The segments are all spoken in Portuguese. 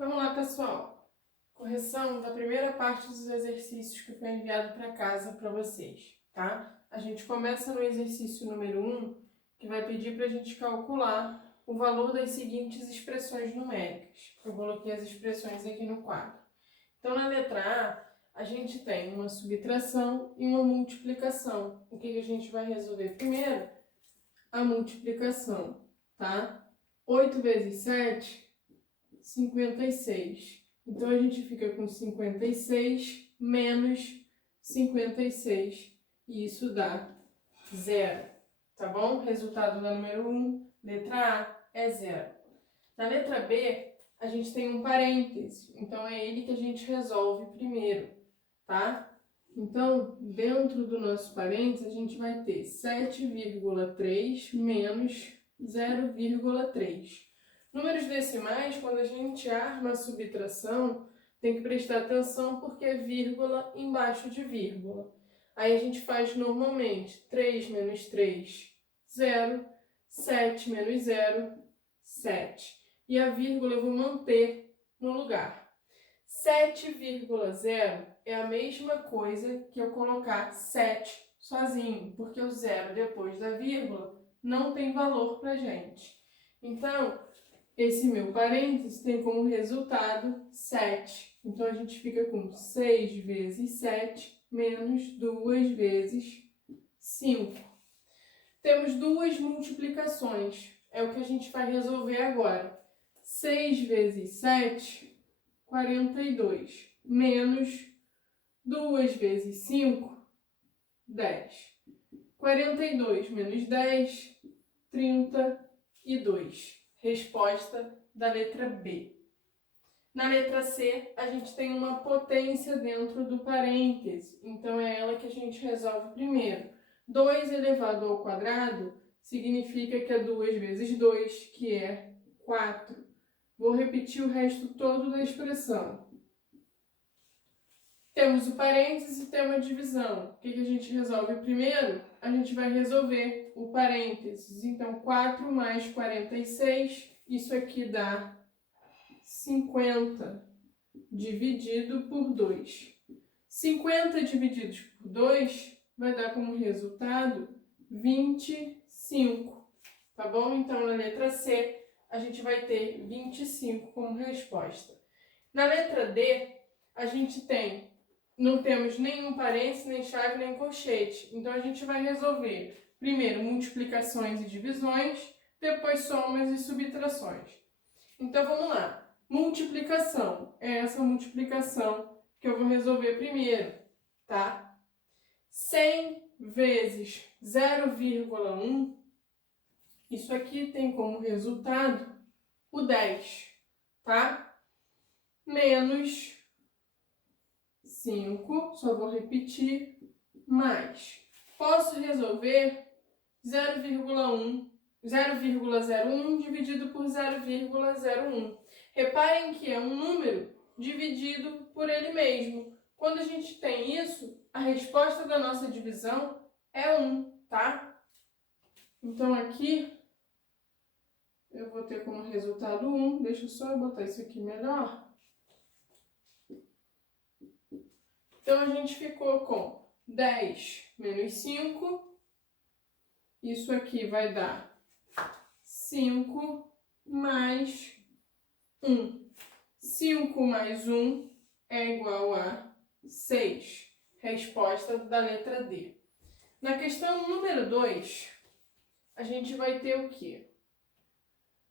Vamos lá, pessoal. Correção da primeira parte dos exercícios que foi enviado para casa para vocês, tá? A gente começa no exercício número 1, que vai pedir para a gente calcular o valor das seguintes expressões numéricas. Eu coloquei as expressões aqui no quadro. Então, na letra A, a gente tem uma subtração e uma multiplicação. O que a gente vai resolver primeiro? A multiplicação, tá? 8 vezes 7, 56. Então, a gente fica com 56 menos 56. E isso dá 0. Tá bom? Resultado da número 1, letra A, é 0. Na letra B, a gente tem um parêntese. Então, é ele que a gente resolve primeiro, tá? Então, dentro do nosso parênteses, a gente vai ter 7,3 menos 0,3. Números decimais, quando a gente arma a subtração, tem que prestar atenção porque é vírgula embaixo de vírgula. Aí a gente faz normalmente 3 menos 3, 0, 7 menos 0, 7. E a vírgula eu vou manter no lugar. 7,0 é a mesma coisa que eu colocar 7 sozinho, porque o 0 depois da vírgula não tem valor para gente. Então, esse meu parênteses tem como resultado 7. Então, a gente fica com 6 vezes 7 menos 2 vezes 5. Temos duas multiplicações. É o que a gente vai resolver agora. 6 vezes 7, 42. Menos 2 vezes 5, 10. 42 menos 10, 32. Resposta da letra B. Na letra C, a gente tem uma potência dentro do parêntese, então é ela que a gente resolve primeiro. 2 elevado ao quadrado significa que é 2 vezes 2, que é 4. Vou repetir o resto todo da expressão. Temos o parêntese e temos a divisão. O que a gente resolve primeiro? A gente vai resolver o parênteses. Então, 4 mais 46, isso aqui dá 50 dividido por 2. 50 divididos por 2 vai dar como resultado 25. Tá bom? Então, na letra C, a gente vai ter 25 como resposta. Na letra D, a gente não temos nenhum parênteses, nem chave, nem colchete. Então, a gente vai resolver primeiro multiplicações e divisões, depois somas e subtrações. Então, vamos lá. Multiplicação. É essa multiplicação que eu vou resolver primeiro, tá? 100 vezes 0,1, isso aqui tem como resultado o 10, tá? Menos 5, só vou repetir, mais. Posso resolver 0,01 dividido por 0,01. Reparem que é um número dividido por ele mesmo. Quando a gente tem isso, a resposta da nossa divisão é 1, tá? Então, aqui, eu vou ter como resultado 1. Deixa eu só botar isso aqui melhor. Então, a gente ficou com 10 menos 5. Isso aqui vai dar 5 mais 1. 5 mais 1 é igual a 6. Resposta da letra D. Na questão número 2, a gente vai ter o quê?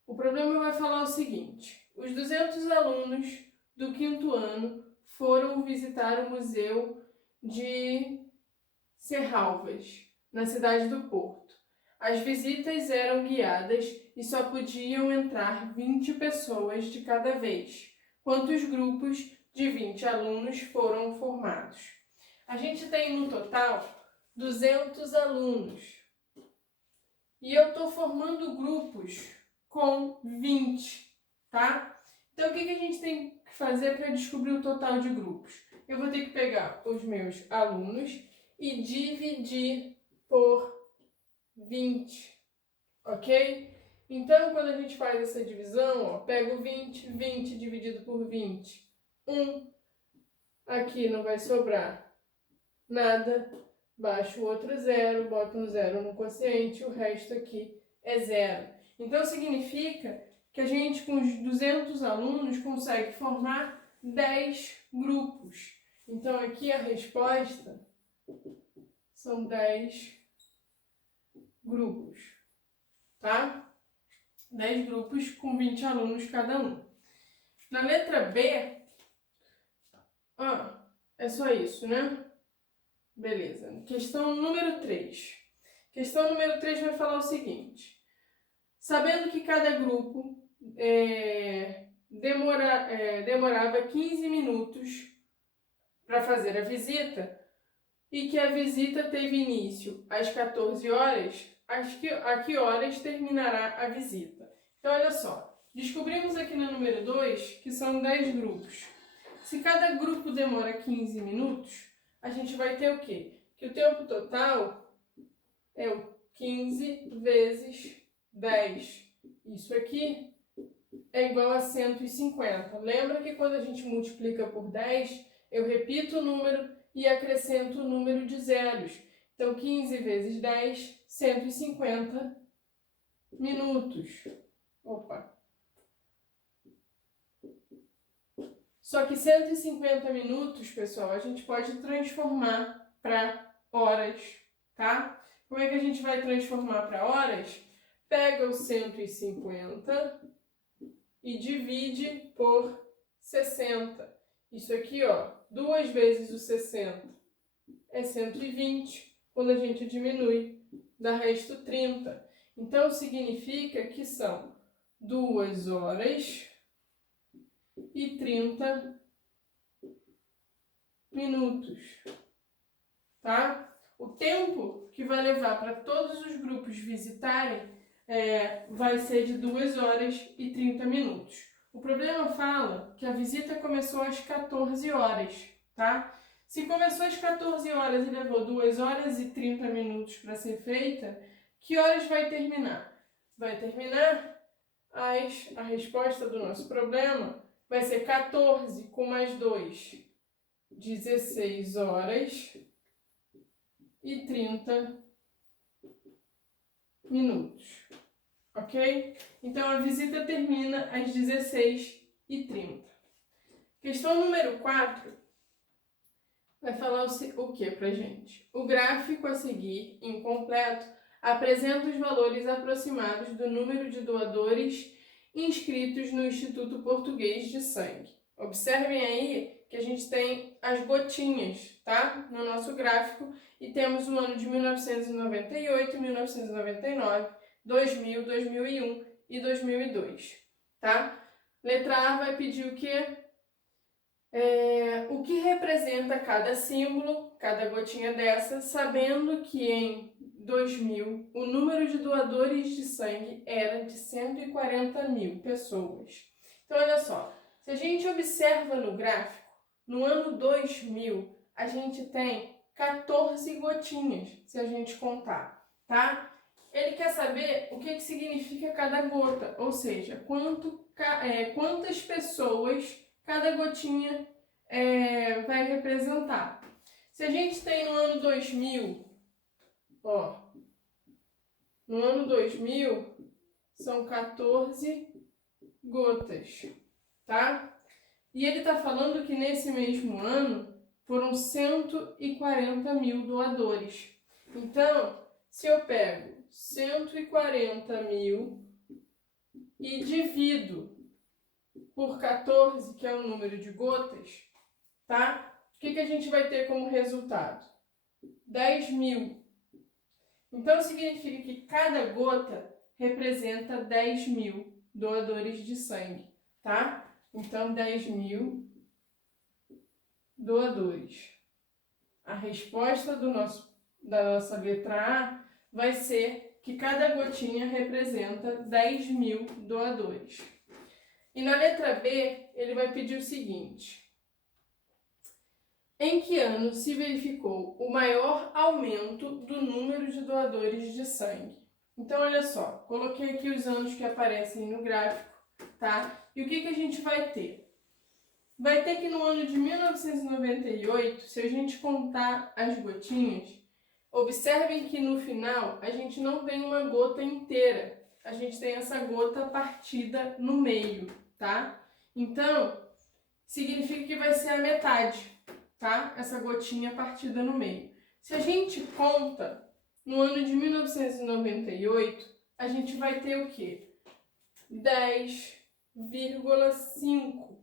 O problema vai falar o seguinte: os 200 alunos do 5º ano foram visitar o Museu de Serralvas, na cidade do Porto. As visitas eram guiadas e só podiam entrar 20 pessoas de cada vez. Quantos grupos de 20 alunos foram formados? A gente tem no total 200 alunos. E eu estou formando grupos com 20, tá? Então, o que a gente tem que fazer para descobrir o total de grupos? Eu vou ter que pegar os meus alunos e dividir por 20, ok? Então, quando a gente faz essa divisão, ó, pega o 20, 20 dividido por 20, 1. Aqui não vai sobrar nada, baixo o outro zero, bota um zero no quociente, o resto aqui é zero. Então, significa que a gente, com os 200 alunos, consegue formar 10 grupos. Então, aqui a resposta são 10 grupos, tá? 10 grupos com 20 alunos cada um. Na letra B, é só isso, né? Beleza. Questão número 3. Questão número 3 vai falar o seguinte. Sabendo que cada grupo demorava 15 minutos para fazer a visita e que a visita teve início às 14 horas, a que horas terminará a visita? Então, olha só. Descobrimos aqui no número 2 que são 10 grupos. Se cada grupo demora 15 minutos, a gente vai ter o quê? Que o tempo total é o 15 vezes 10. Isso aqui é igual a 150. Lembra que quando a gente multiplica por 10, eu repito o número e acrescento o número de zeros. Então, 15 vezes 10, 150 minutos. Opa! Só que 150 minutos, pessoal, a gente pode transformar para horas, tá? Como é que a gente vai transformar para horas? Pega o 150 e divide por 60. Isso aqui, ó, 2 vezes o 60 é 120. Quando a gente diminui, dá resto 30. Então, significa que são 2 horas e 30 minutos, tá? O tempo que vai levar para todos os grupos visitarem vai ser de 2 horas e 30 minutos. O problema fala que a visita começou às 14 horas, tá? Se começou às 14 horas e levou 2 horas e 30 minutos para ser feita, que horas vai terminar? Vai terminar a resposta do nosso problema vai ser 14 com mais 2, 16 horas e 30 minutos, ok? Então, a visita termina às 16h30. Questão número 4 vai falar o que pra gente? O gráfico a seguir, incompleto, apresenta os valores aproximados do número de doadores inscritos no Instituto Português de Sangue. Observem aí que a gente tem as gotinhas, tá? No nosso gráfico, e temos o ano de 1998, 1999, 2000, 2001 e 2002, tá? Letra A vai pedir o quê? O que representa cada símbolo, cada gotinha dessa, sabendo que em 2000 o número de doadores de sangue era de 140 mil pessoas. Então, olha só, se a gente observa no gráfico, no ano 2000 a gente tem 14 gotinhas, se a gente contar, tá? Ele quer saber o que significa cada gota, ou seja, quantas pessoas cada gotinha vai representar. Se a gente tem no ano 2000, ó, no ano 2000 são 14 gotas, tá? E ele está falando que nesse mesmo ano foram 140 mil doadores. Então, se eu pego 140 mil e divido por 14, que é o número de gotas, tá? O que a gente vai ter como resultado? 10 mil. Então, significa que cada gota representa 10 mil doadores de sangue, tá? Então, 10 mil doadores. A resposta da nossa letra A vai ser que cada gotinha representa 10 mil doadores. E na letra B, ele vai pedir o seguinte: em que ano se verificou o maior aumento do número de doadores de sangue? Então, olha só, coloquei aqui os anos que aparecem no gráfico, tá? E o que a gente vai ter? Vai ter que no ano de 1998, se a gente contar as gotinhas, observem que no final a gente não tem uma gota inteira, a gente tem essa gota partida no meio, tá? Então, significa que vai ser a metade, tá? Essa gotinha partida no meio. Se a gente conta, no ano de 1998, a gente vai ter o quê? 10,5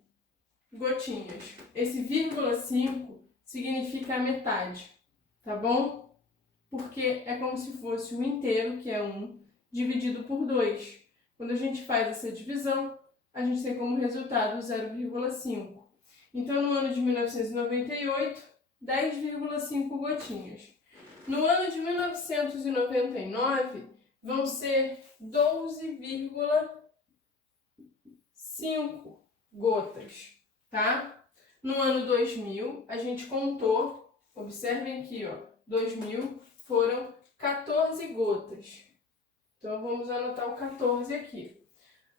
gotinhas. Esse vírgula 5 significa a metade, tá bom? Porque é como se fosse o inteiro, que é 1, dividido por 2. Quando a gente faz essa divisão, a gente tem como resultado 0,5. Então, no ano de 1998, 10,5 gotinhas. No ano de 1999, vão ser 12,5 gotas, tá? No ano 2000, a gente contou, observem aqui, ó, 2000 foram 14 gotas. Então, vamos anotar o 14 aqui.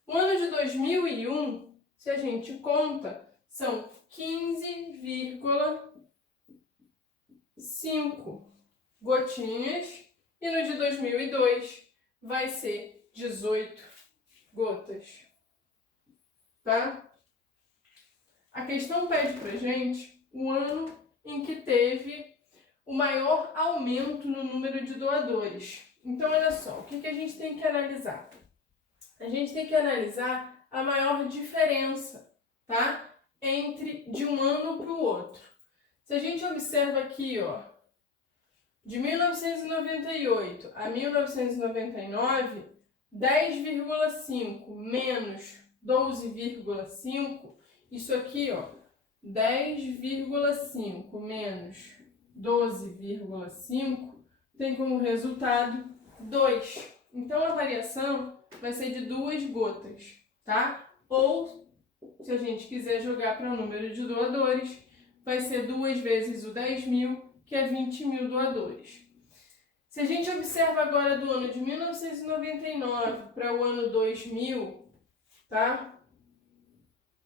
No ano de 2001, se a gente conta, são 15,5 gotinhas. E no de 2002 vai ser 18 gotas. Tá? A questão pede pra gente o ano em que teve o maior aumento no número de doadores. Então, olha só, o que a gente tem que analisar? A gente tem que analisar a maior diferença, tá? De um ano para o outro. Se a gente observa aqui, ó, de 1998 a 1999, 10,5 menos 12,5, isso aqui, ó, 10,5 menos 12,5 tem como resultado 2. Então, a variação vai ser de 2 gotas, tá? Ou, se a gente quiser jogar para o número de doadores, vai ser 2 vezes o 10.000, que é 20.000 doadores. Se a gente observa agora do ano de 1999 para o ano 2000, tá?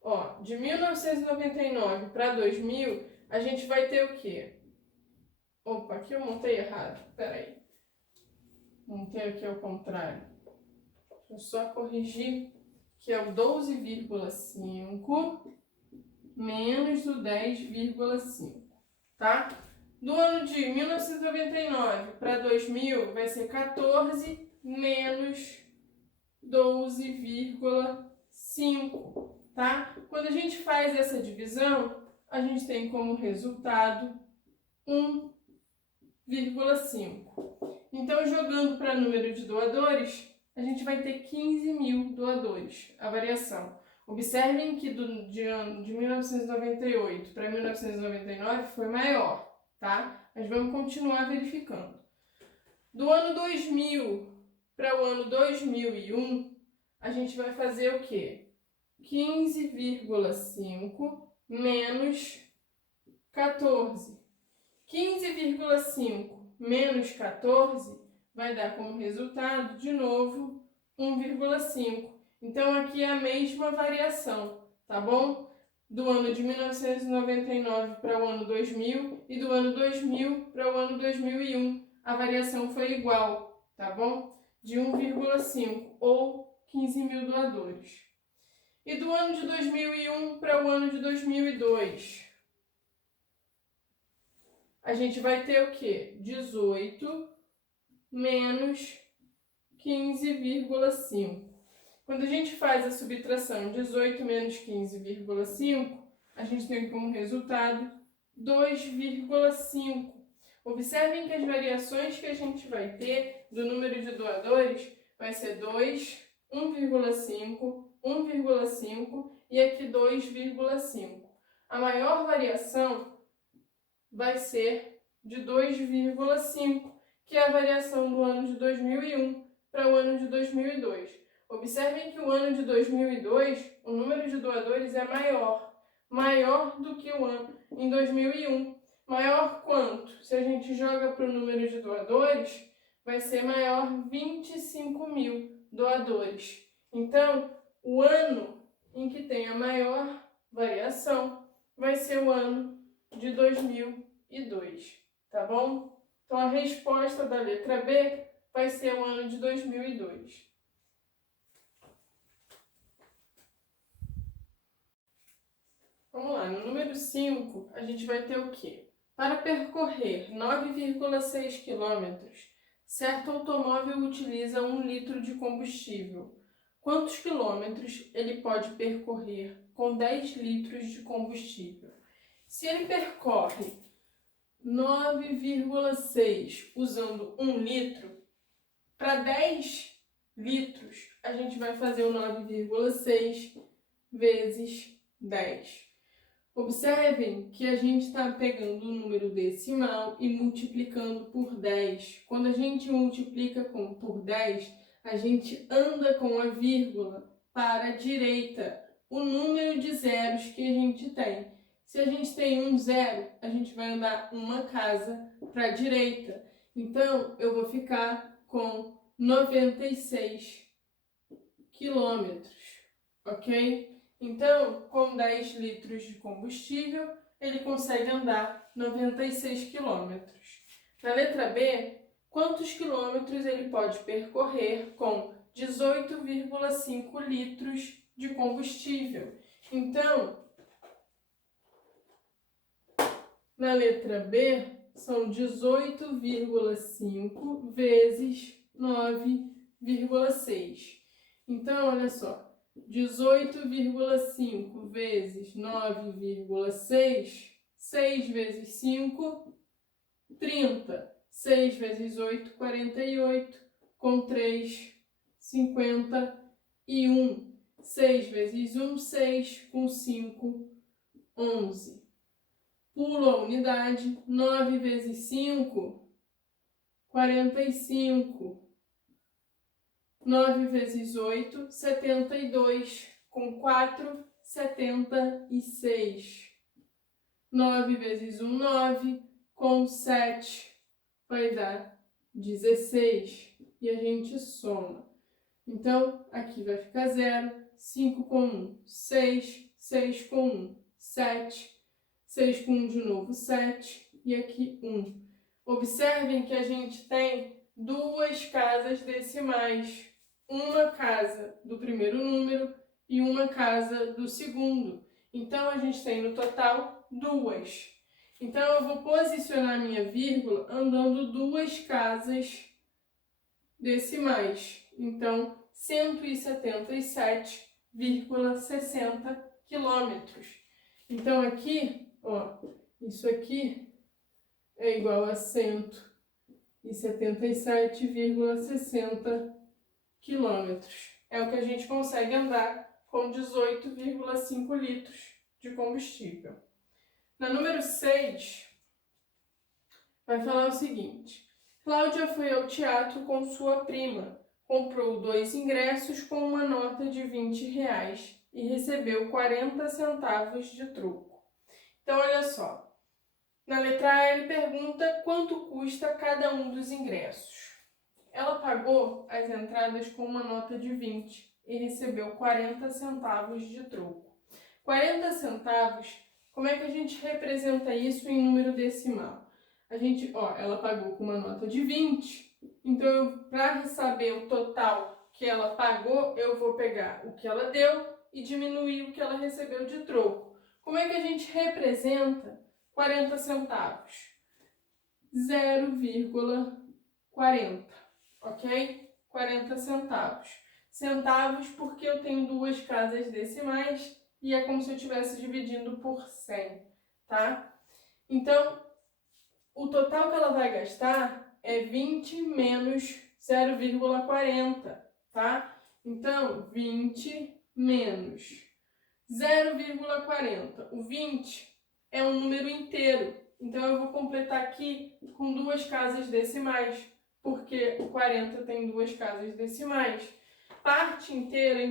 Ó, de 1999 para 2000, a gente vai ter o quê? Opa, aqui eu montei errado. Peraí. Montei aqui ao contrário. Deixa eu só corrigir, que é o 12,5 menos o 10,5, tá? Do ano de 1999 para 2000 vai ser 14 menos 12,5, tá? Quando a gente faz essa divisão, a gente tem como resultado 1,5. Então, jogando para número de doadores, a gente vai ter 15.000 doadores, a variação. Observem que de 1998 para 1999 foi maior, tá? Mas vamos continuar verificando. Do ano 2000 para o ano 2001, a gente vai fazer o quê? 15,5 menos 14. 15,5 menos 14 vai dar como resultado, de novo, 1,5. Então, aqui é a mesma variação, tá bom? Do ano de 1999 para o ano 2000 e do ano 2000 para o ano 2001. A variação foi igual, tá bom? De 1,5 ou 15.000 doadores. E do ano de 2001 para o ano de 2002, a gente vai ter o quê? 18 menos 15,5. Quando a gente faz a subtração 18 menos 15,5, a gente tem como resultado 2,5. Observem que as variações que a gente vai ter do número de doadores vai ser 2, 1,5, 1,5 e aqui 2,5. A maior variação vai ser de 2,5, que é a variação do ano de 2001 para o ano de 2002. Observem que o ano de 2002, o número de doadores é maior do que o ano em 2001. Maior quanto? Se a gente joga para o número de doadores, vai ser maior 25 mil doadores. Então, o ano em que tem a maior variação vai ser o ano de 2002, tá bom? Então, a resposta da letra B vai ser o ano de 2002. Vamos lá, no número 5, a gente vai ter o quê? Para percorrer 9,6 quilômetros, certo automóvel utiliza 1 litro de combustível. Quantos quilômetros ele pode percorrer com 10 litros de combustível? Se ele percorre 9,6 usando 1 litro, para 10 litros, a gente vai fazer o 9,6 vezes 10. Observem que a gente está pegando o número decimal e multiplicando por 10. Quando a gente multiplica por 10, a gente anda com a vírgula para a direita, o número de zeros que a gente tem. Se a gente tem um zero, a gente vai andar uma casa para a direita. Então, eu vou ficar com 96 quilômetros, ok? Então, com 10 litros de combustível, ele consegue andar 96 quilômetros. Na letra B, quantos quilômetros ele pode percorrer com 18,5 litros de combustível? Então, na letra B, são 18,5 vezes 9,6. Então, olha só. 18,5 vezes 9,6, 6 vezes 5, 30. 6 vezes 8, 48, com 3, 51. 6 vezes 1, 6, com 5, 11. Pulo a unidade, 9 vezes 5, 45. 9 vezes 8, 72, com 4, 76. 9 vezes 1, 9, com 7, vai dar 16. E a gente soma. Então, aqui vai ficar 0, 5 com 1, 6, 6 com 1, 7, 6 com 1 de novo, 7, e aqui 1. Observem que a gente tem duas casas decimais. Uma casa do primeiro número e uma casa do segundo. Então, a gente tem no total 2. Então, eu vou posicionar minha vírgula andando duas casas decimais. Então, 177,60 quilômetros. Então, aqui, ó, isso aqui é igual a 177,60 quilômetros. É o que a gente consegue andar com 18,5 litros de combustível. Na número 6, vai falar o seguinte. Cláudia foi ao teatro com sua prima, comprou 2 ingressos com uma nota de R$20 e recebeu 40 centavos de troco. Então, olha só. Na letra A, ele pergunta quanto custa cada um dos ingressos. Ela pagou as entradas com uma nota de 20 e recebeu 40 centavos de troco. 40 centavos, como é que a gente representa isso em número decimal? A gente, ó, ela pagou com uma nota de 20, então para saber o total que ela pagou, eu vou pegar o que ela deu e diminuir o que ela recebeu de troco. Como é que a gente representa 40 centavos? 0,40. Ok? 40 centavos. Centavos porque eu tenho duas casas decimais e é como se eu estivesse dividindo por 100, tá? Então, o total que ela vai gastar é 20 menos 0,40, tá? Então, 20 menos 0,40. O 20 é um número inteiro, então eu vou completar aqui com duas casas decimais, porque o 40 tem duas casas decimais. Parte inteira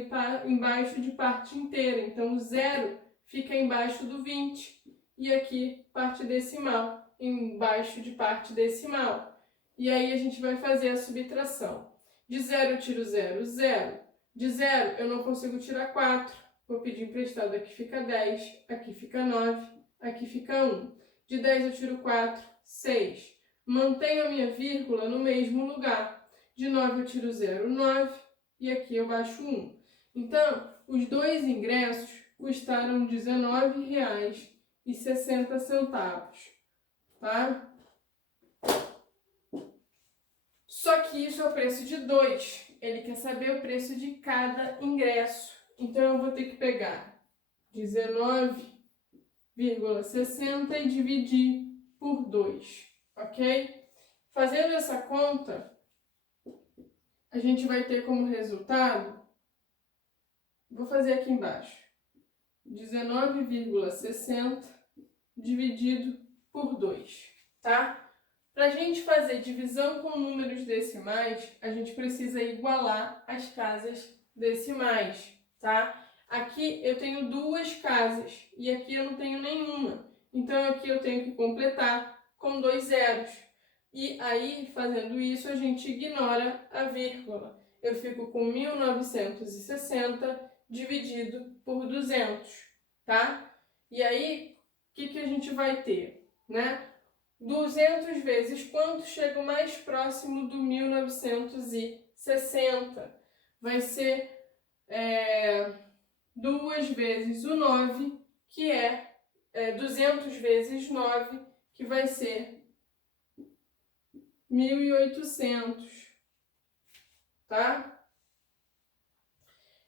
embaixo de parte inteira, então o 0 fica embaixo do 20 e aqui parte decimal embaixo de parte decimal. e aí a gente vai fazer a subtração. De 0 eu tiro 0, 0. De 0 eu não consigo tirar 4. Vou pedir emprestado, aqui fica 10, aqui fica 9, aqui fica 1. De 10 eu tiro 4, 6. Mantenho a minha vírgula no mesmo lugar. De 9 eu tiro 0, 9, e aqui eu baixo 1. Então, os dois ingressos custaram R$ 19,60, tá? Só que isso é o preço de 2. Ele quer saber o preço de cada ingresso. Então, eu vou ter que pegar 19,60 e dividir por 2, ok? Fazendo essa conta, a gente vai ter como resultado, vou fazer aqui embaixo, 19,60 dividido por 2, tá? Para a gente fazer divisão com números decimais, a gente precisa igualar as casas decimais, tá? Aqui eu tenho duas casas e aqui eu não tenho nenhuma. Então aqui eu tenho que completar com 2 zeros. E aí, fazendo isso, a gente ignora a vírgula. Eu fico com 1960 dividido por 200, tá? E aí, o que a gente vai ter, né? 200 vezes quanto chega o mais próximo do 1960? Vai ser 2 vezes o 9, que é 200 vezes 9, que vai ser 1.800, tá?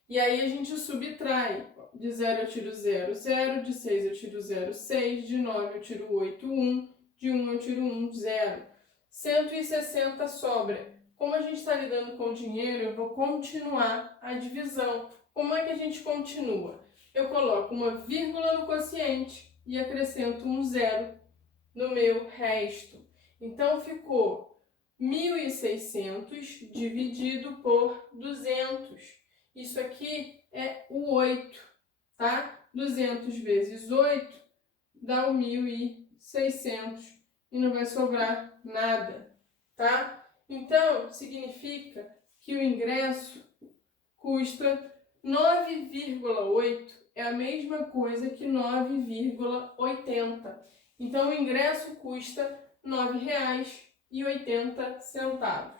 E aí a gente subtrai. De 0 eu tiro 0, 0. De 6 eu tiro 0, 6. De 9 eu tiro 8, 1. De 1 eu tiro 1, 0. 160 sobra. Como a gente está lidando com dinheiro, eu vou continuar a divisão. Como é que a gente continua? Eu coloco uma vírgula no quociente e acrescento um 0 no meu resto. Então, ficou 1.600 dividido por 200. Isso aqui é o 8, tá? 200 vezes 8 dá o 1.600 e não vai sobrar nada, tá? Então, significa que o ingresso custa 9,8, é a mesma coisa que 9,80. Então, o ingresso custa R$ 9,80,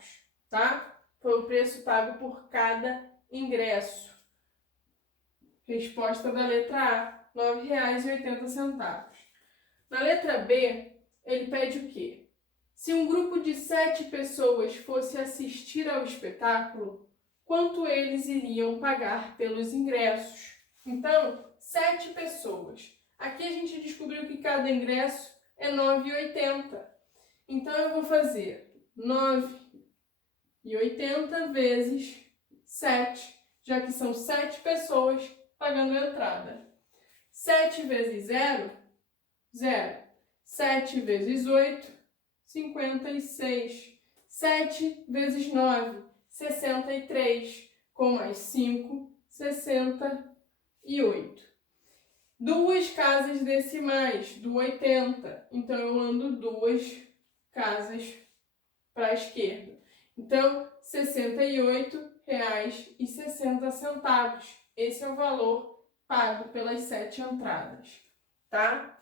tá? Foi o preço pago por cada ingresso. Resposta da letra A, R$ 9,80. Na letra B, ele pede o quê? Se um grupo de 7 pessoas fosse assistir ao espetáculo, quanto eles iriam pagar pelos ingressos? Então, 7 pessoas. Aqui a gente descobriu que cada ingresso é R$ 9,80. Então, eu vou fazer 9,80 vezes 7, já que são 7 pessoas pagando a entrada. 7 vezes 0, 0. 7 vezes 8, 56. 7 vezes 9, 63. Com mais 5, 68. Duas casas decimais do 80. Então, eu ando 2 casas para a esquerda. Então, R$ 68,60. Esse é o valor pago pelas 7 entradas, tá?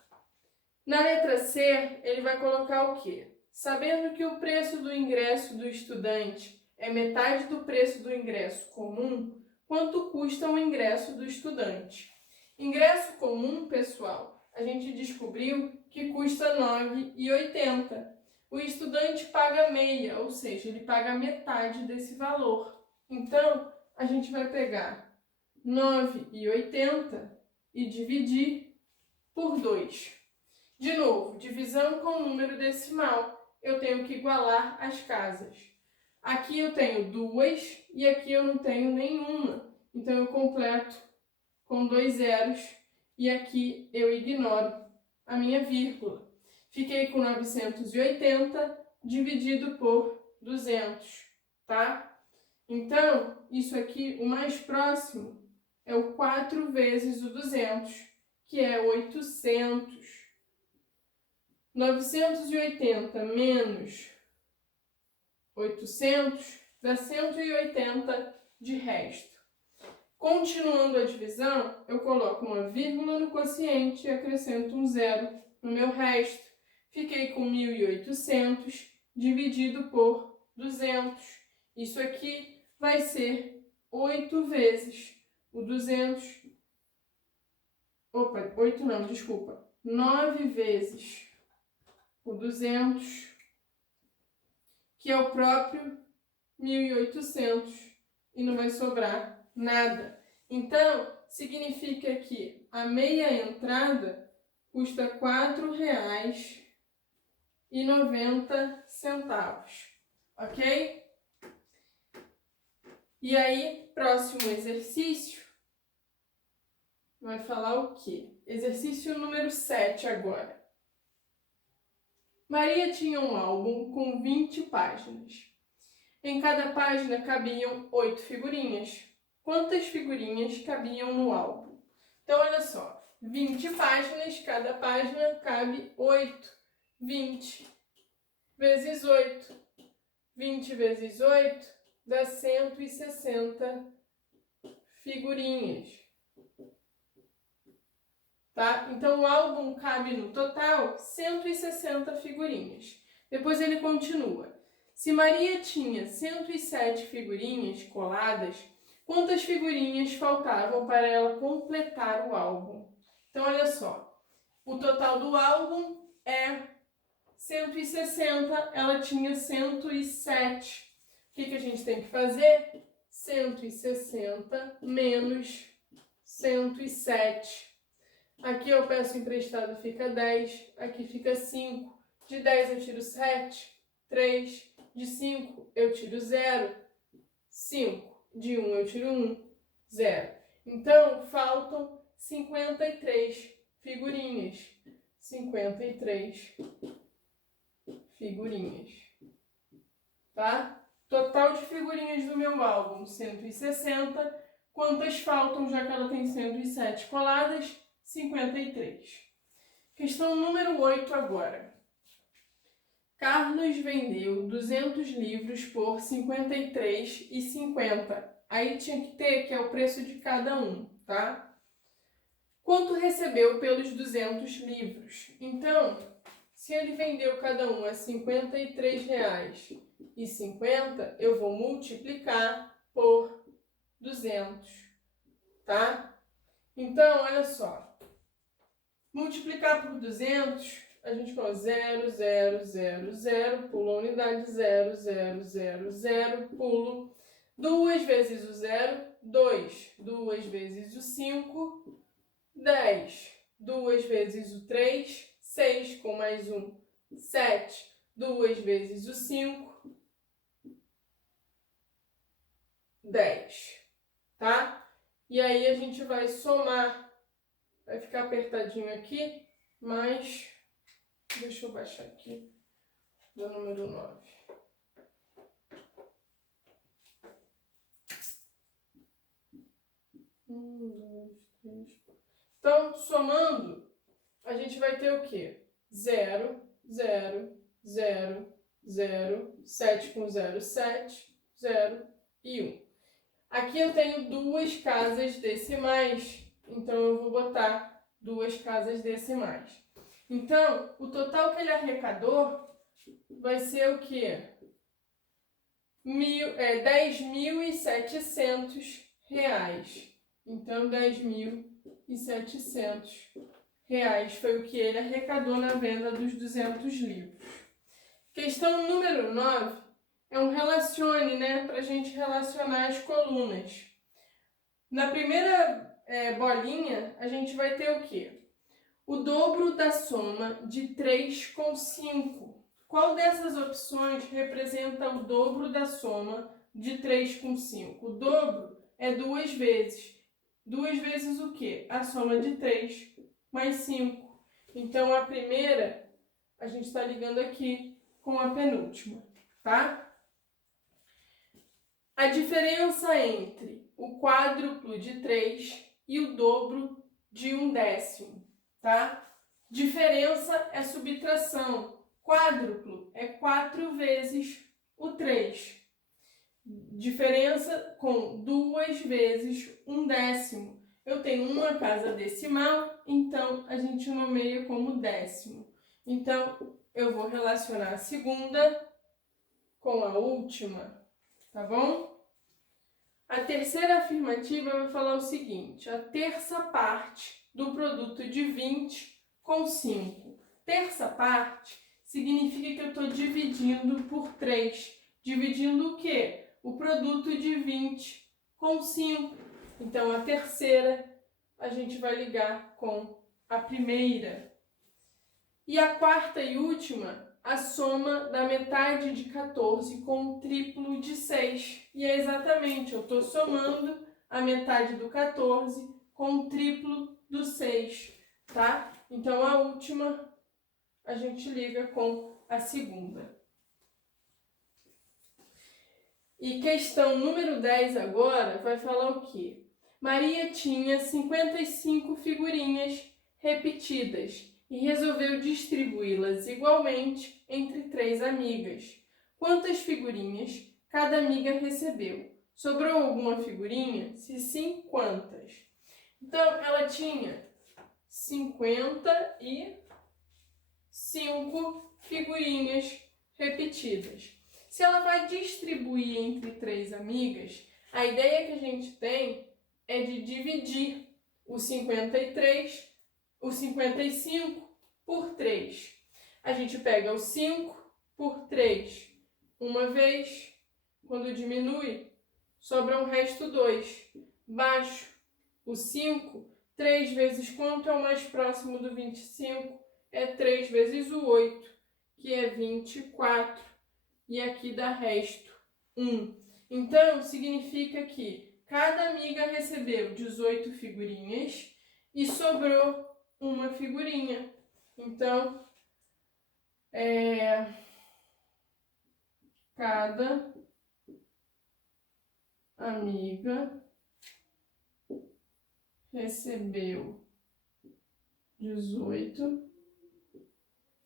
Na letra C, ele vai colocar o quê? Sabendo que o preço do ingresso do estudante é metade do preço do ingresso comum, quanto custa o ingresso do estudante? Ingresso comum, pessoal, a gente descobriu que custa R$ 9,80. O estudante paga meia, ou seja, ele paga metade desse valor. Então, a gente vai pegar 9,80 e dividir por 2. De novo, divisão com número decimal. Eu tenho que igualar as casas. Aqui eu tenho 2 e aqui eu não tenho nenhuma. Então, eu completo com 2 zeros e aqui eu ignoro a minha vírgula. Fiquei com 980 dividido por 200, tá? Então, isso aqui, o mais próximo, é o 4 vezes o 200, que é 800. 980 menos 800, dá 180 de resto. Continuando a divisão, eu coloco uma vírgula no quociente e acrescento um zero no meu resto. Fiquei com 1.800 dividido por 200. Isso aqui vai ser 8 vezes o 200. Opa, 8 não, desculpa. 9 vezes o 200, que é o próprio 1.800, e não vai sobrar nada. Então, significa que a meia entrada custa R$ 4,90, ok? E aí, próximo exercício, vai falar o quê? Exercício número 7 agora. Maria tinha um álbum com 20 páginas. Em cada página cabiam 8 figurinhas. Quantas figurinhas cabiam no álbum? Então, olha só. 20 páginas, cada página cabe 8. 20 vezes 8. 20 vezes 8 dá 160 figurinhas. Tá? Então, o álbum cabe no total 160 figurinhas. Depois ele continua. Se Maria tinha 107 figurinhas coladas, quantas figurinhas faltavam para ela completar o álbum? Então, olha só. O total do álbum é 160, ela tinha 107. O que a gente tem que fazer? 160 menos 107. Aqui eu peço emprestado, fica 10. Aqui fica 5. De 10 eu tiro 7. 3. De 5 eu tiro 0. 5. De 1 eu tiro 1. 0. Então, faltam 53 figurinhas. 53 figurinhas. Tá? Total de figurinhas do meu álbum, 160. Quantas faltam, já que ela tem 107 coladas? 53. Questão número 8 agora. Carlos vendeu 200 livros por R$ 53,50. Aí tinha que ter, que é o preço de cada um, tá? Quanto recebeu pelos 200 livros? Então, se ele vendeu cada um a R$ 53,50, eu vou multiplicar por 200, tá? Então, olha só. Multiplicar por 200, a gente coloca 0, 0, 0, 0, pulo a unidade, 0, 0, 0, 0, pulo. 2 vezes o 0, 2. 2 vezes o 5, 10. 2 vezes o 3, 6, com mais 1, 7. 2 vezes o 5, 10. Tá? E aí a gente vai somar. Vai ficar apertadinho aqui, mas deixa eu baixar aqui do número 9. Então, somando, a gente vai ter o quê? 0, 0, 0, 0, 7 com 0, 7, 0 e 1. Aqui eu tenho duas casas decimais, então eu vou botar duas casas decimais. Então, o total que ele arrecadou vai ser o quê? 10.700 reais. Então, 10.700 reais foi o que ele arrecadou na venda dos 200 livros. Questão número 9 é um relacione, né? Para a gente relacionar as colunas. Na primeira bolinha, a gente vai ter o quê? O dobro da soma de 3 com 5. Qual dessas opções representa o dobro da soma de 3 com 5? O dobro é 2 vezes. 2 vezes o quê? A soma de 3 mais 5. Então, a primeira, a gente está ligando aqui com a penúltima, tá? A diferença entre o quádruplo de 3 e o dobro de 1/10, tá? Diferença é subtração. Quádruplo é 4 vezes o 3. Diferença com 2 vezes 1/10. Eu tenho uma casa decimal, então a gente nomeia como décimo. Então, eu vou relacionar a segunda com a última, tá bom? A terceira afirmativa vai falar o seguinte: a terça parte do produto de 20 com 5. Terça parte significa que eu estou dividindo por 3. Dividindo o quê? O produto de 20 com 5. Então, a terceira a gente vai ligar com a primeira. E a quarta e última, a soma da metade de 14 com o triplo de 6. E é exatamente, eu estou somando a metade do 14 com o triplo do 6, tá? Então, a última a gente liga com a segunda. E questão número 10 agora vai falar o quê? Maria tinha 55 figurinhas repetidas e resolveu distribuí-las igualmente entre 3 amigas. Quantas figurinhas cada amiga recebeu? Sobrou alguma figurinha? Se sim, quantas? Então, ela tinha 55 figurinhas repetidas. Se ela vai distribuir entre 3 amigas, a ideia que a gente tem é de dividir o 55 por 3. A gente pega o 5 por 3 uma vez, quando diminui, sobra um resto 2. Baixo o 5, 3 vezes quanto é o mais próximo do 25? É 3 vezes o 8, que é 24. E aqui dá resto 1. Então, significa que cada amiga recebeu 18 figurinhas e sobrou uma figurinha. Então, cada amiga recebeu 18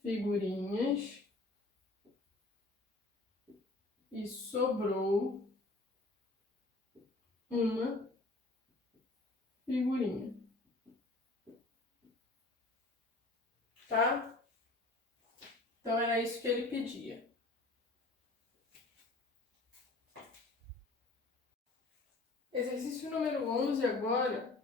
figurinhas e sobrou uma figurinha. Tá? Então, era isso que ele pedia. Exercício número 11 agora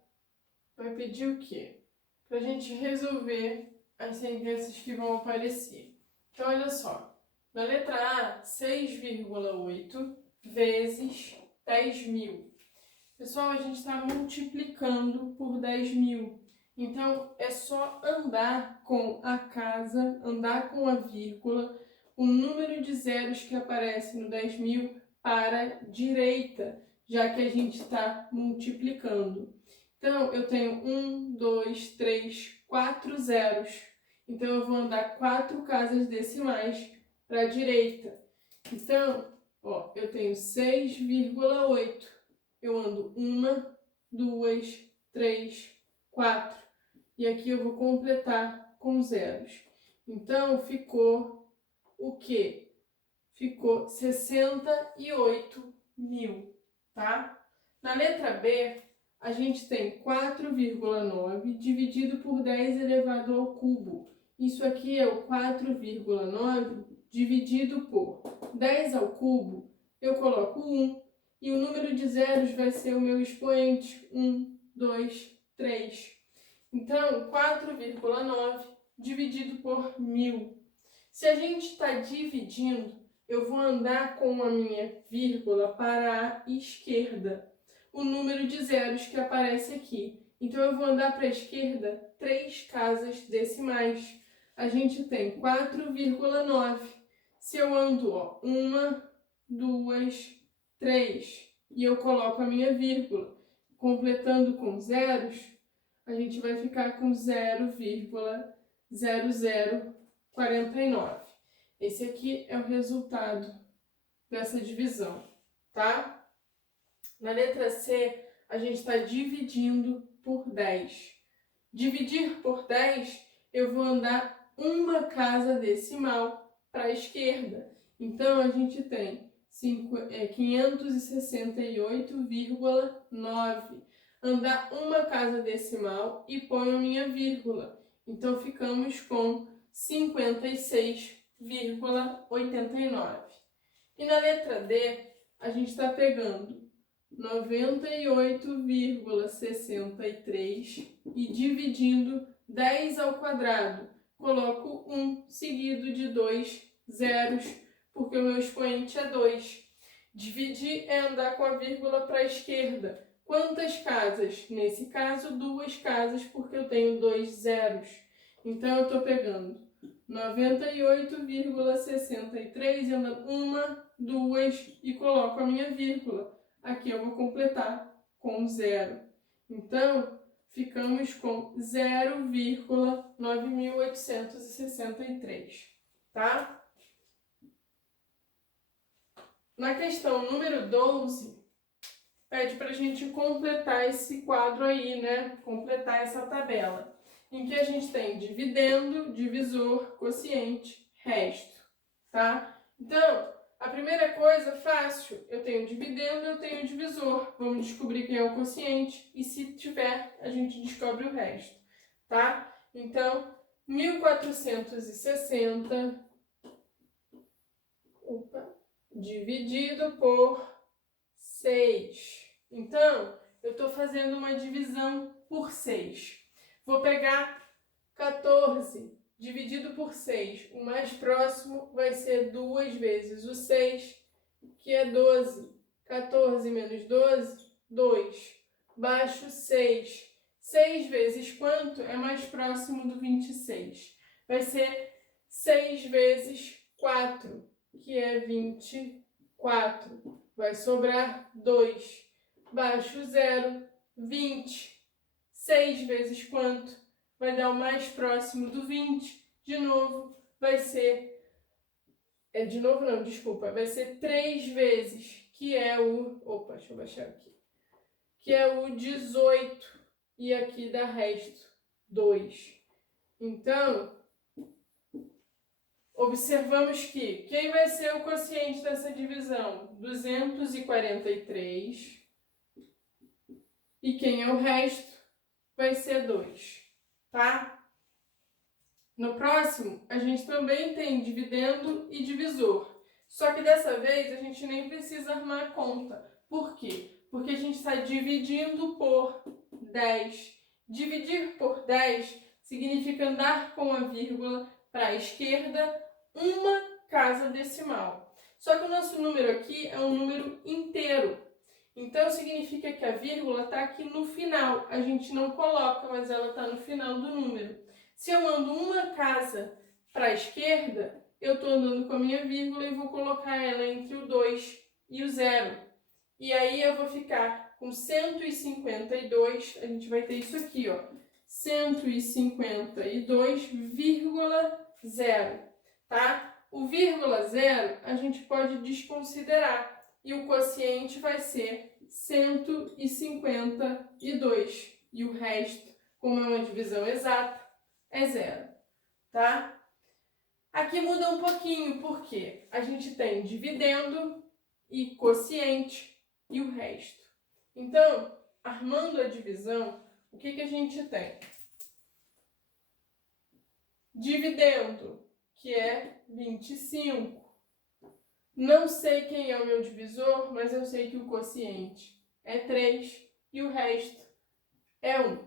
vai pedir o quê? Para a gente resolver as sentenças que vão aparecer. Então, olha só. Na letra A, 6,8 vezes 10.000. Pessoal, a gente está multiplicando por 10.000. Então, é só andar com a casa, andar com a vírgula, o número de zeros que aparece no 10.000 para a direita, já que a gente está multiplicando. Então, eu tenho 1, 2, 3, 4 zeros. Então, eu vou andar 4 casas decimais para a direita. Então, ó, eu tenho 6,8. Eu ando 1, 2, 3, 4. E aqui eu vou completar com zeros. Então, ficou o quê? Ficou 68.000, tá? Na letra B, a gente tem 4,9 dividido por 10 elevado ao cubo. Isso aqui é o 4,9 dividido por 10 ao cubo. Eu coloco 1 e o número de zeros vai ser o meu expoente. 1, 2, 3. Então, 4,9 dividido por 1.000. Se a gente está dividindo, eu vou andar com a minha vírgula para a esquerda. O número de zeros que aparece aqui. Então, eu vou andar para a esquerda 3 casas decimais. A gente tem 4,9. Se eu ando, ó, 1, 2, 3, e eu coloco a minha vírgula, completando com zeros, a gente vai ficar com 0,0049. Esse aqui é o resultado dessa divisão, tá? Na letra C, a gente está dividindo por 10. Dividir por 10, eu vou andar uma casa decimal para a esquerda. Então, a gente tem 568,9. Andar uma casa decimal e ponho a minha vírgula. Então, ficamos com 56,89. E na letra D, a gente está pegando 98,63 e dividindo 10 ao quadrado. Coloco 1 seguido de 2 zeros, porque o meu expoente é 2. Dividir é andar com a vírgula para a esquerda. Quantas casas? Nesse caso, 2 casas, porque eu tenho 2 zeros. Então, eu estou pegando 98,63 e ando 1, 2 e coloco a minha vírgula. Aqui eu vou completar com 0. Então, ficamos com 0,9863, tá? Na questão número 12, pede para a gente completar esse quadro aí, né? Completar essa tabela, em que a gente tem dividendo, divisor, quociente, resto, tá? Então, a primeira coisa, fácil, eu tenho dividendo, eu tenho divisor. Vamos descobrir quem é o quociente e se tiver, a gente descobre o resto, tá? Então, 1460 dividido por 6. Então, eu estou fazendo uma divisão por 6. Vou pegar 14 dividido por 6. O mais próximo vai ser 2 vezes o 6, que é 12. 14 menos 12, 2. Baixo 6. 6 vezes quanto é mais próximo do 26? Vai ser 6 vezes 4, que é 24. Vai sobrar 2. Baixo 0, 20. 6 vezes quanto? Vai dar o mais próximo do 20. De novo, vai ser... de novo não, desculpa. Vai ser 3 vezes, que é o... Opa, deixa eu baixar aqui. Que é o 18. E aqui dá resto, 2. Então, observamos que quem vai ser o quociente dessa divisão? 243. E quem é o resto? Vai ser 2, tá? No próximo, a gente também tem dividendo e divisor. Só que dessa vez, a gente nem precisa armar a conta. Por quê? Porque a gente está dividindo por 10. Dividir por 10 significa andar com a vírgula para a esquerda uma casa decimal. Só que o nosso número aqui é um número inteiro. Então, significa que a vírgula está aqui no final. A gente não coloca, mas ela está no final do número. Se eu ando uma casa para a esquerda, eu estou andando com a minha vírgula e vou colocar ela entre o 2 e o 0. E aí eu vou ficar com 152, a gente vai ter isso aqui, ó, 152,0, tá? O vírgula 0 a gente pode desconsiderar. E o quociente vai ser 152. E o resto, como é uma divisão exata, é 0. Tá? Aqui muda um pouquinho, porque a gente tem dividendo e quociente e o resto. Então, armando a divisão, o que a gente tem? Dividendo, que é 25. Não sei quem é o meu divisor, mas eu sei que o quociente é 3 e o resto é 1.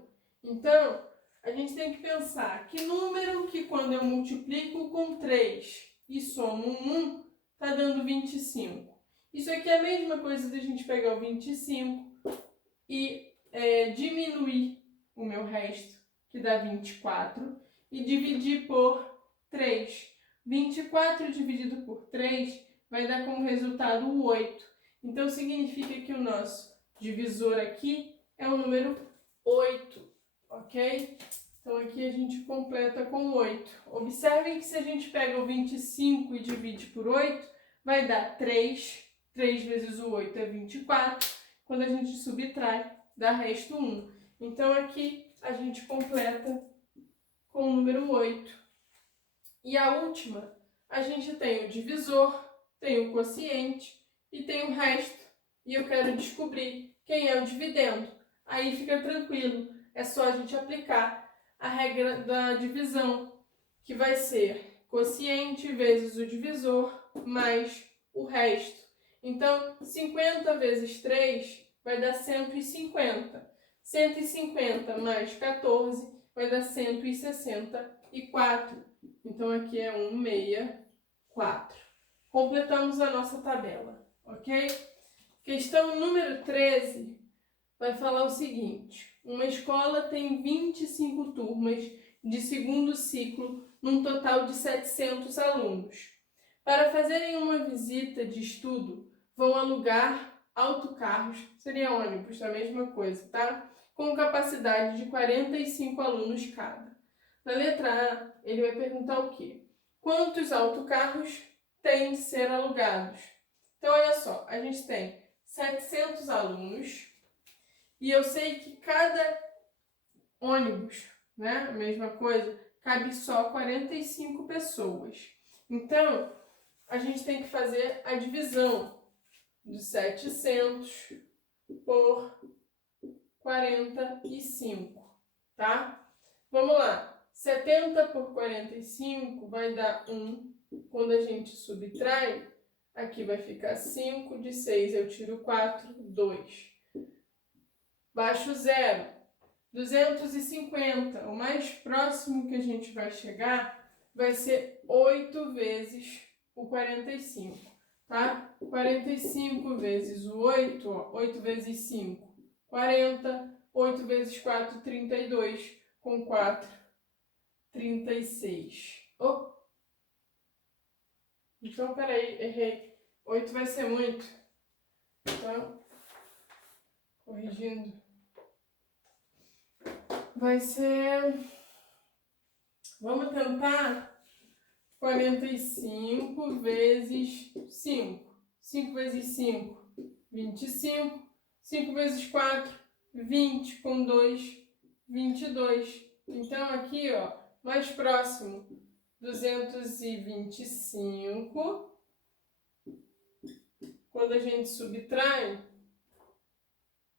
Então, a gente tem que pensar que número que quando eu multiplico com 3 e somo 1, está dando 25. Isso aqui é a mesma coisa da gente pegar o 25 e diminuir o meu resto, que dá 24, e dividir por 3. 24 dividido por 3 vai dar como resultado o 8. Então, significa que o nosso divisor aqui é o número 8, ok? Então, aqui a gente completa com 8. Observem que se a gente pega o 25 e divide por 8, vai dar 3. 3 vezes o 8 é 24. Quando a gente subtrai, dá resto 1. Então, aqui a gente completa com o número 8. E a última, a gente tem o divisor, tem o quociente e tem o resto. E eu quero descobrir quem é o dividendo. Aí fica tranquilo, é só a gente aplicar a regra da divisão, que vai ser quociente vezes o divisor mais o resto. Então, 50 vezes 3 vai dar 150. 150 mais 14 vai dar 164. Então, aqui é 164. Completamos a nossa tabela, ok? Questão número 13 vai falar o seguinte: uma escola tem 25 turmas de segundo ciclo, num total de 700 alunos. Para fazerem uma visita de estudo, vão alugar autocarros, seria ônibus, a mesma coisa, tá? Com capacidade de 45 alunos cada. Na letra A, ele vai perguntar o quê? Quantos autocarros têm de ser alugados? Então, olha só, a gente tem 700 alunos e eu sei que cada ônibus, né, a mesma coisa, cabe só 45 pessoas. Então, a gente tem que fazer a divisão de 700 por 45, tá? Vamos lá. 70 por 45 vai dar 1. Quando a gente subtrai, aqui vai ficar 5. De 6 eu tiro 4, 2. Baixo 0. 250. O mais próximo que a gente vai chegar vai ser 8 vezes o 45, tá? 45 vezes o 8, ó, 8 vezes 5, 40. 8 vezes 4, 32. Com 4, 36. Oh. Então, peraí, errei. 8 vai ser muito. Então, corrigindo. Vai ser... Vamos tentar 45 vezes 5. 5 vezes 5, 25. 5 vezes 4, 20. Com 2, 22. Então, aqui, ó, mais próximo, 225. Quando a gente subtrai,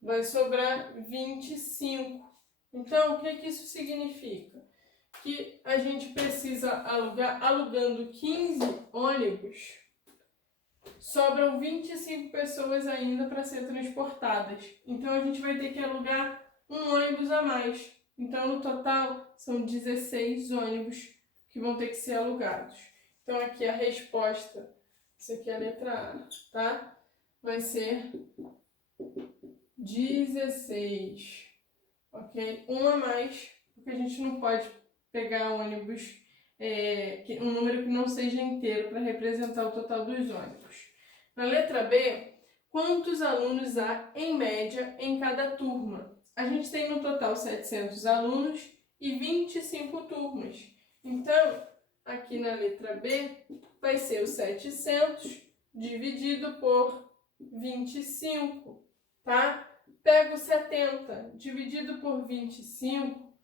vai sobrar 25. Então, o que isso significa? Que a gente precisa alugar, alugando 15 ônibus, sobram 25 pessoas ainda para ser transportadas. Então, a gente vai ter que alugar um ônibus a mais. Então, no total, são 16 ônibus que vão ter que ser alugados. Então, aqui a resposta, isso aqui é a letra A, tá? Vai ser 16, ok? Um a mais, porque a gente não pode pegar ônibus, um número que não seja inteiro para representar o total dos ônibus. Na letra B, quantos alunos há em média em cada turma? A gente tem no total 700 alunos e 25 turmas. Então, aqui na letra B, vai ser o 700 dividido por 25, tá? Pego 70 dividido por 25,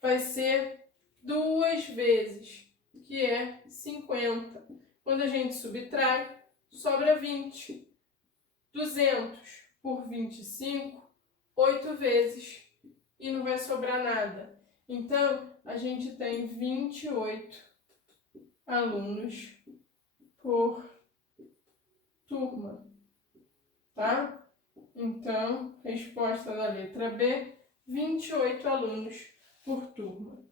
vai ser 2 vezes, que é 50. Quando a gente subtrai, sobra 20. 200 por 25, 8 vezes, e não vai sobrar nada. Então, a gente tem 28 alunos por turma, tá? Então, resposta da letra B, 28 alunos por turma.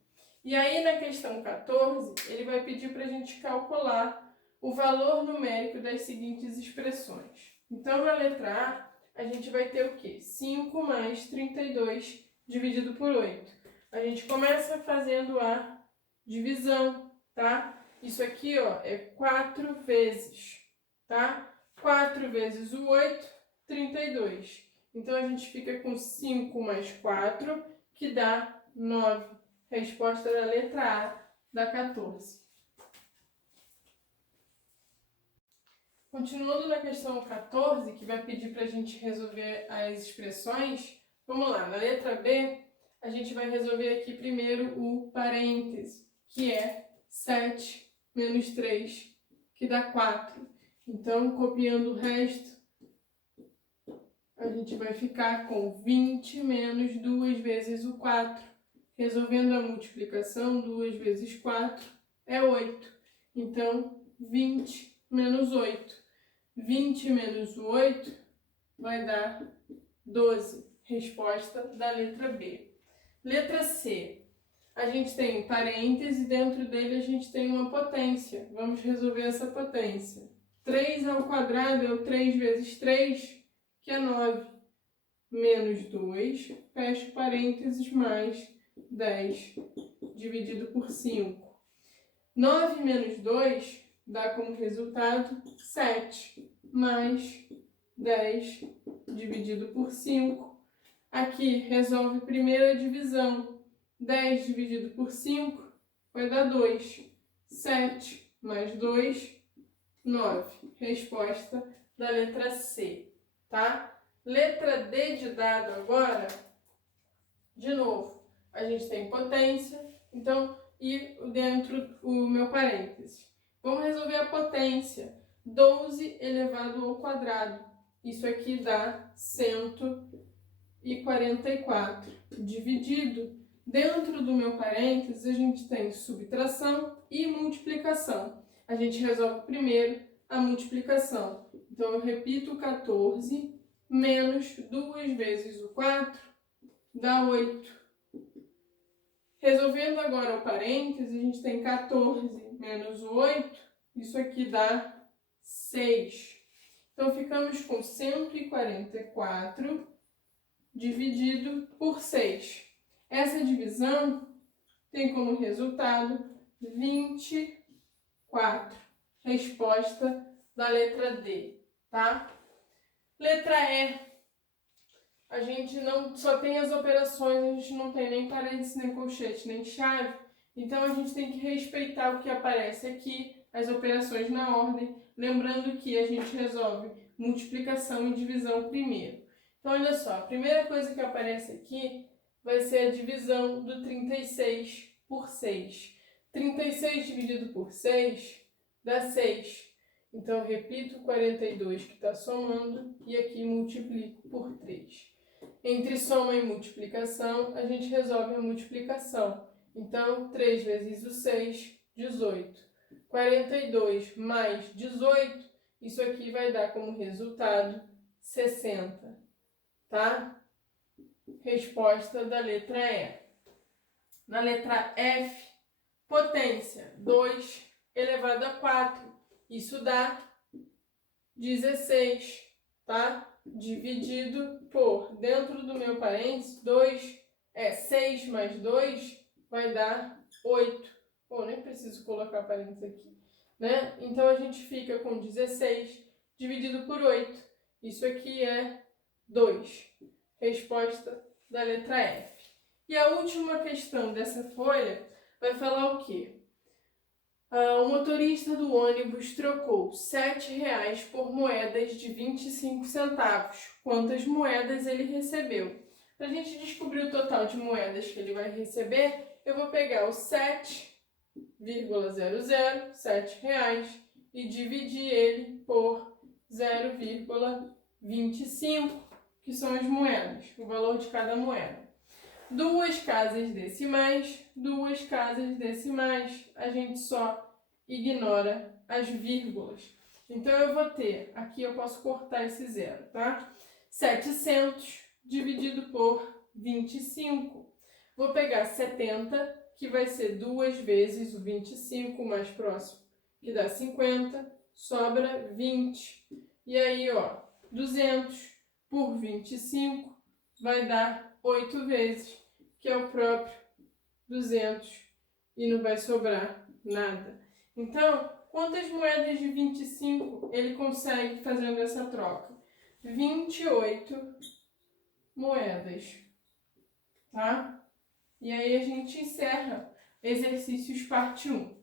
E aí, na questão 14, ele vai pedir para a gente calcular o valor numérico das seguintes expressões. Então, na letra A, a gente vai ter o quê? 5 mais 32 dividido por 8. A gente começa fazendo a divisão, tá? Isso aqui, ó, é 4 vezes, tá? 4 vezes o 8, 32. Então, a gente fica com 5 mais 4, que dá 9. Resposta da letra A, da 14. Continuando na questão 14, que vai pedir para a gente resolver as expressões, vamos lá. Na letra B, a gente vai resolver aqui primeiro o parêntese, que é 7 menos 3, que dá 4. Então, copiando o resto, a gente vai ficar com 20 menos 2 vezes o 4. Resolvendo a multiplicação, 2 vezes 4 é 8. Então, 20 menos 8. 20 menos 8 vai dar 12. Resposta da letra B. Letra C. A gente tem um parêntese e dentro dele a gente tem uma potência. Vamos resolver essa potência. 3 ao quadrado é o 3 vezes 3, que é 9. Menos 2, fecha parênteses, mais 10, dividido por 5. 9 menos 2 dá como resultado 7, mais 10, dividido por 5. Aqui, resolve primeiro a divisão. 10 dividido por 5 vai dar 2. 7 mais 2, 9. Resposta da letra C, tá? Letra D de dado agora, de novo, a gente tem potência, então, e dentro o meu parêntese. Vamos resolver a potência. 12 elevado ao quadrado. Isso aqui dá 144. Dividido, dentro do meu parênteses, a gente tem subtração e multiplicação. A gente resolve primeiro a multiplicação. Então, eu repito 14 menos 2 vezes o 4 dá 8. Resolvendo agora o parênteses, a gente tem 14 menos o 8, isso aqui dá 6. Então, ficamos com 144 dividido por 6. Essa divisão tem como resultado 24. Resposta da letra D, tá? Letra E. A gente não só tem as operações, a gente não tem nem parênteses, nem colchete, nem chave. Então, a gente tem que respeitar o que aparece aqui, as operações na ordem. Lembrando que a gente resolve multiplicação e divisão primeiro. Então, olha só, a primeira coisa que aparece aqui vai ser a divisão do 36 por 6. 36 dividido por 6 dá 6. Então, eu repito o 42 que está somando e aqui multiplico por 3. Entre soma e multiplicação, a gente resolve a multiplicação. Então, 3 vezes o 6, 18. 42 mais 18, isso aqui vai dar como resultado 60, tá? Resposta da letra E. Na letra F, potência, 2 elevado a 4. Isso dá 16, tá? Dividido por, dentro do meu parênteses, 6 mais 2 vai dar 8. Bom, nem preciso colocar parênteses aqui, né? Então, a gente fica com 16 dividido por 8. Isso aqui é 2. Resposta da letra F. E a última questão dessa folha vai falar o quê? O motorista do ônibus trocou R$ 7 por moedas de 25 centavos. Quantas moedas ele recebeu? Para a gente descobrir o total de moedas que ele vai receber, eu vou pegar o 7,00, 7 reais, e dividir ele por 0,25, que são as moedas, o valor de cada moeda. Duas casas decimais, a gente só ignora as vírgulas. Então, eu vou ter, aqui eu posso cortar esse zero, tá? 700 dividido por 25. Vou pegar 70, que vai ser 2 vezes o 25, o mais próximo, que dá 50, sobra 20. E aí, ó, 200 por 25 vai dar 8 vezes, que é o próprio 200, e não vai sobrar nada. Então, quantas moedas de 25 ele consegue fazendo essa troca? 28 moedas, tá? E aí a gente encerra exercícios parte 1.